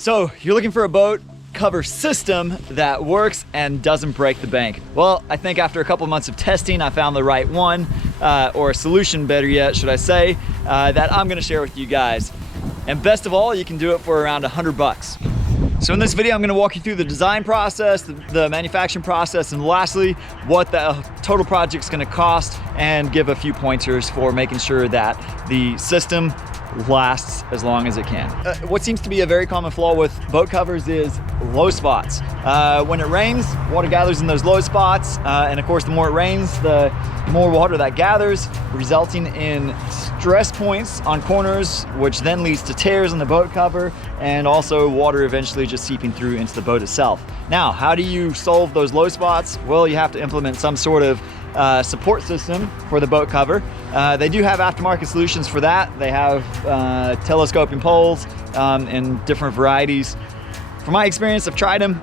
So you're looking for a boat cover system that works and doesn't break the bank. Well, I think after a couple months of testing, I found the right one, or a solution, better yet, should I say, that I'm gonna share with you guys. And best of all, you can do it for around 100 bucks. So in this video, I'm gonna walk you through the design process, the manufacturing process, and lastly, what the total project's gonna cost, and give a few pointers for making sure that the system lasts as long as it can. What seems to be a very common flaw with boat covers is low spots. When it rains, water gathers in those low spots, and of course the more it rains, the more water that gathers, resulting in stress points on corners, which then leads to tears in the boat cover, and also water eventually just seeping through into the boat itself. Now, how do you solve those low spots? Well, you have to implement some sort of support system for the boat cover. They do have aftermarket solutions for that. They have telescoping poles in different varieties. From my experience, I've tried them.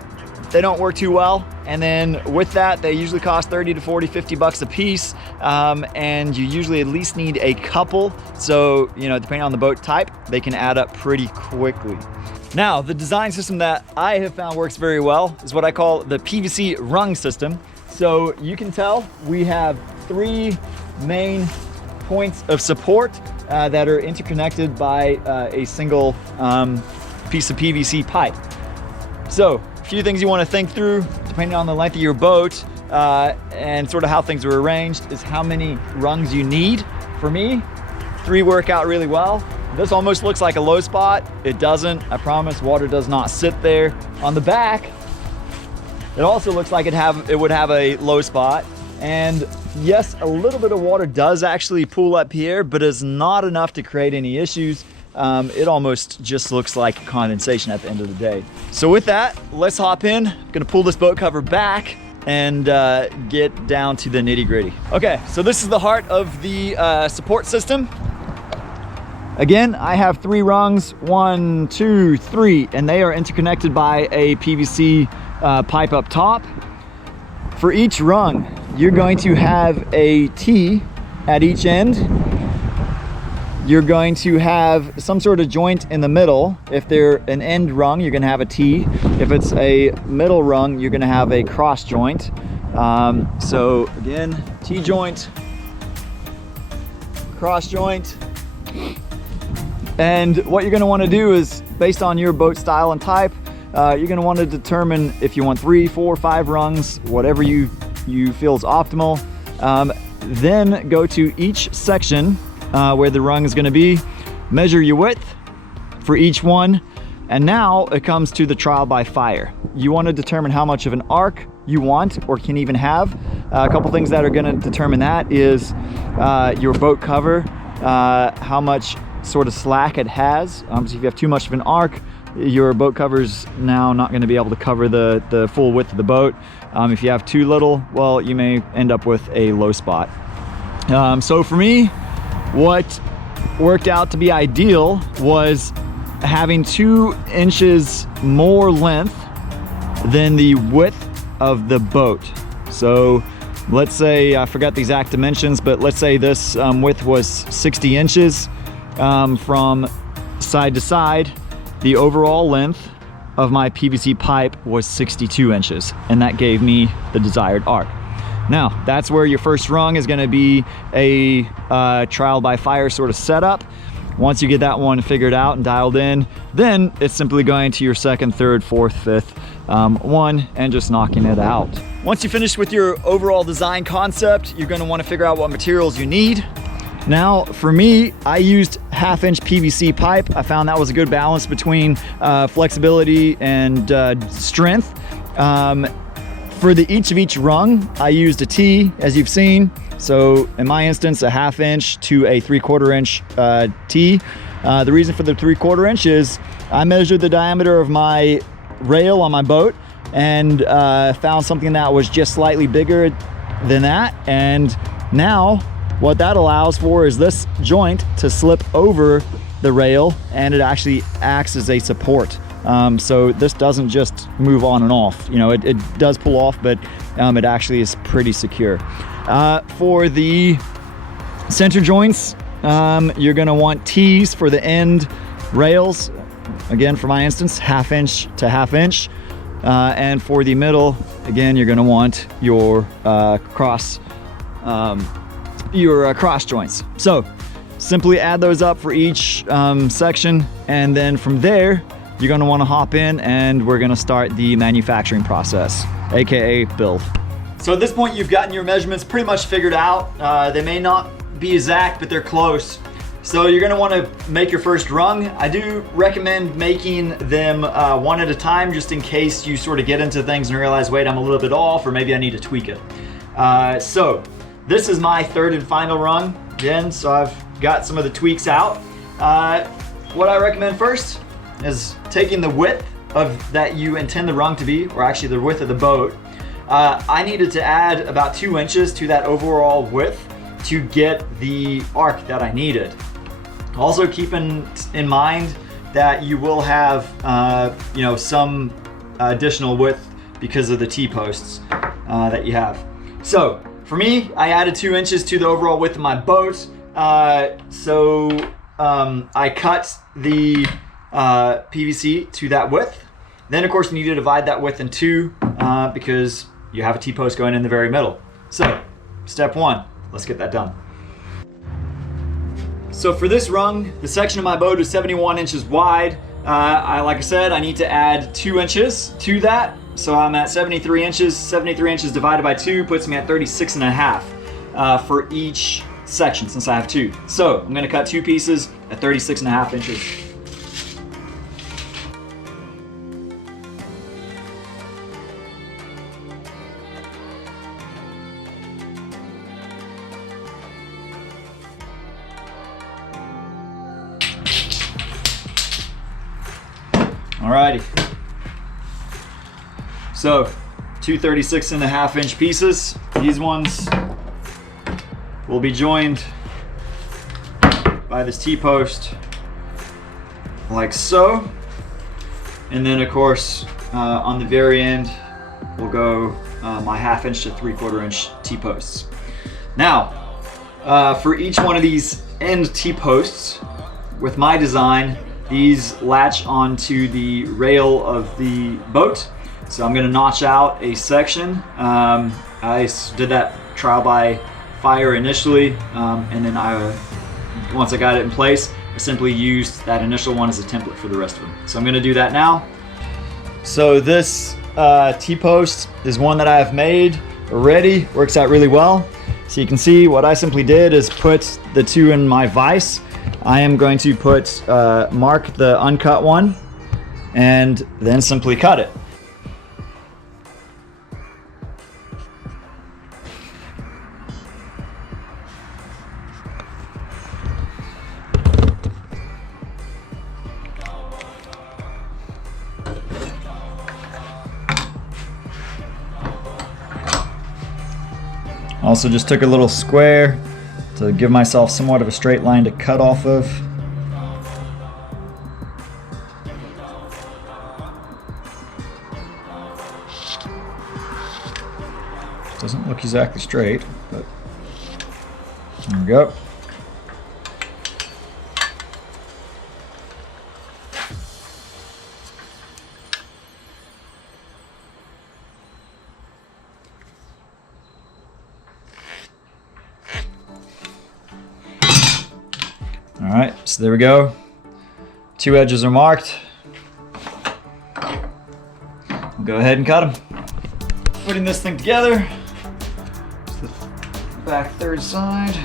They don't work too well. And then with that, they usually cost 30 to 40, 50 bucks a piece. And you usually at least need a couple. So, you know, depending on the boat type, they can add up pretty quickly. Now, the design system that I have found works very well is what I call the PVC rung system. So you can tell we have 3 main points of support that are interconnected by a single piece of PVC pipe. So a few things you want to think through, depending on the length of your boat and sort of how things are arranged, is how many rungs you need. For me, 3 work out really well. This almost looks like a low spot. It doesn't, I promise. Water does not sit there. On the back, it also looks like it would have a low spot. And yes, a little bit of water does actually pool up here, but it's not enough to create any issues. It almost just looks like condensation at the end of the day. So with that, let's hop in. I'm gonna pull this boat cover back and get down to the nitty-gritty. Okay, so this is the heart of the support system. Again, I have 3 rungs, 1, 2, 3, and they are interconnected by a PVC pipe up top. For each rung, you're going to have a T at each end. You're going to have some sort of joint in the middle. If they're an end rung, you're gonna have a T. If it's a middle rung, you're gonna have a cross joint. So again, T joint, cross joint. And what you're gonna wanna do is, based on your boat style and type, you're gonna wanna determine if you want 3, 4, 5 rungs, whatever you feel is optimal. Then go to each section where the rung is gonna be, measure your width for each one, and now it comes to the trial by fire. You wanna determine how much of an arc you want or can even have. A couple things that are gonna determine that is your boat cover, how much sort of slack it has. So if you have too much of an arc, your boat cover's now not going to be able to cover the full width of the boat. If you have too little, well, you may end up with a low spot. So for me, what worked out to be ideal was having 2 inches more length than the width of the boat. So let's say, I forgot the exact dimensions, but let's say this width was 60 inches. From side to side, the overall length of my PVC pipe was 62 inches, and that gave me the desired arc. Now, that's where your first rung is gonna be a trial by fire sort of setup. Once you get that one figured out and dialed in, then it's simply going to your 2nd, 3rd, 4th, 5th one and just knocking it out. Once you finish with your overall design concept, you're gonna wanna figure out what materials you need. Now, for me, I used 1/2 inch PVC pipe. I found that was a good balance between flexibility and strength. For each rung, I used a T, as you've seen. So in my instance, a 1/2 inch to a 3/4 inch T. The reason for the 3/4 inch is I measured the diameter of my rail on my boat and found something that was just slightly bigger than that. And now, what that allows for is this joint to slip over the rail, and it actually acts as a support. So this doesn't just move on and off. You know, it does pull off, but it actually is pretty secure. For the center joints, you're gonna want T's for the end rails. again, for my instance, 1/2 inch to 1/2 inch. And for the middle, again, you're gonna want your cross joints. So simply add those up for each section, and then from there, you're gonna wanna hop in and we're gonna start the manufacturing process, AKA build. So at this point, you've gotten your measurements pretty much figured out. They may not be exact, but they're close. So you're gonna wanna make your first rung. I do recommend making them one at a time, just in case you sort of get into things and realize, wait, I'm a little bit off, or maybe I need to tweak it. So this is my third and final rung. Again, so I've got some of the tweaks out. What I recommend first is taking the width that you intend the rung to be, or actually the width of the boat. I needed to add about 2 inches to that overall width to get the arc that I needed. Also keep in mind that you will have some additional width because of the T-posts that you have. So for me, I added 2 inches to the overall width of my boat. I cut the PVC to that width. Then of course you need to divide that width in two because you have a T-post going in the very middle. So step one, let's get that done. So for this rung, the section of my boat is 71 inches wide. Like I said, I need to add 2 inches to that. So I'm at 73 inches. 73 inches divided by 2 puts me at 36 and a half for each section, since I have 2. So I'm gonna cut 2 pieces at 36 and a half inches. Alrighty, so 2 36 and a half inch pieces. These ones will be joined by this T-post like so. And then of course, on the very end, will go my 1/2 inch to 3/4 inch T-posts. Now, for each one of these end T-posts, with my design, these latch onto the rail of the boat. So I'm gonna notch out a section. I did that trial by fire initially, and then once I got it in place, I simply used that initial one as a template for the rest of them. So I'm gonna do that now. So this T-post is one that I have made already, works out really well. So you can see what I simply did is put the 2 in my vise. I am going to mark the uncut one and then simply cut it. Also just took a little square to give myself somewhat of a straight line to cut off of. Doesn't look exactly straight, but there we go. All right, so there we go. 2 edges are marked. I'll go ahead and cut them. Putting this thing together. It's the back third side.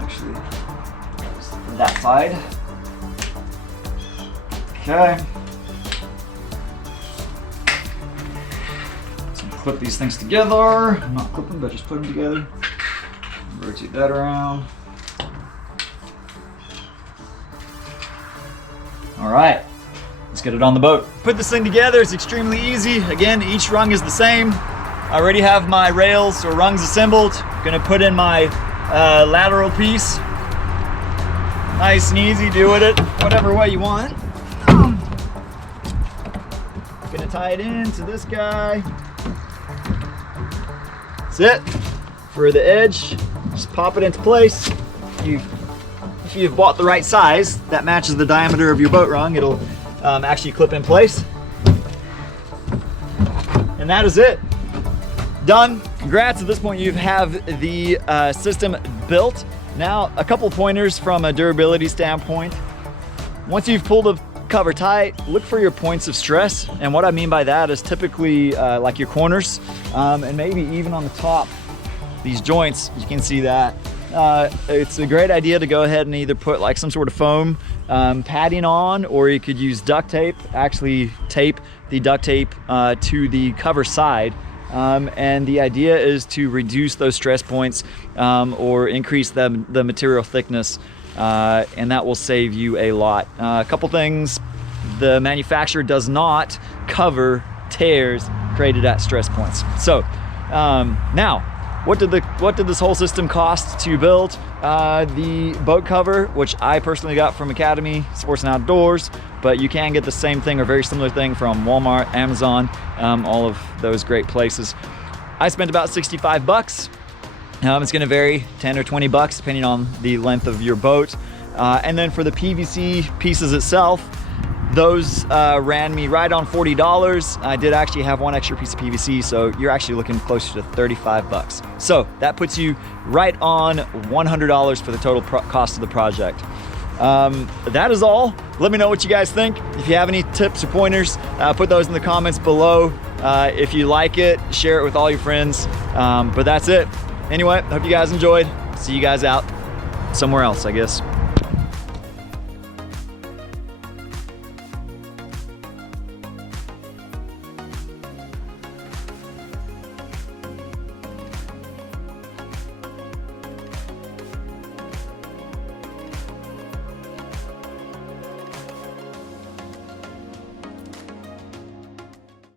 Actually, that side. Okay. So clip these things together. Not clip them, but just put them together. Rotate that around. All right, let's get it on the boat. Put this thing together, it's extremely easy. Again, each rung is the same. I already have my rails or rungs assembled. Gonna put in my lateral piece. Nice and easy, do it whatever way you want. Gonna tie it into this guy. That's it. For the edge, just pop it into place. You if you've bought the right size that matches the diameter of your boat rung, it'll actually clip in place. And that is it. Done. Congrats. At this point, you have the system built. Now, a couple pointers from a durability standpoint. Once you've pulled the cover tight, look for your points of stress. And what I mean by that is typically like your corners and maybe even on the top, these joints, you can see that. It's a great idea to go ahead and either put like some sort of foam padding on, or you could use duct tape, actually tape the duct tape to the cover side. And the idea is to reduce those stress points or increase the material thickness, and that will save you a lot. A couple things: the manufacturer does not cover tears created at stress points. So now, what did this whole system cost to build? The boat cover, which I personally got from Academy Sports and Outdoors, but you can get the same thing or very similar thing from Walmart, Amazon, all of those great places. I spent about 65 bucks. It's gonna vary 10 or 20 bucks depending on the length of your boat. And then for the PVC pieces itself, those ran me right on $40. I did actually have one extra piece of PVC, so you're actually looking closer to 35 bucks. So that puts you right on $100 for the total cost of the project. That is all. Let me know what you guys think. If you have any tips or pointers, put those in the comments below. If you like it, share it with all your friends. But that's it. Anyway, hope you guys enjoyed. See you guys out somewhere else, I guess.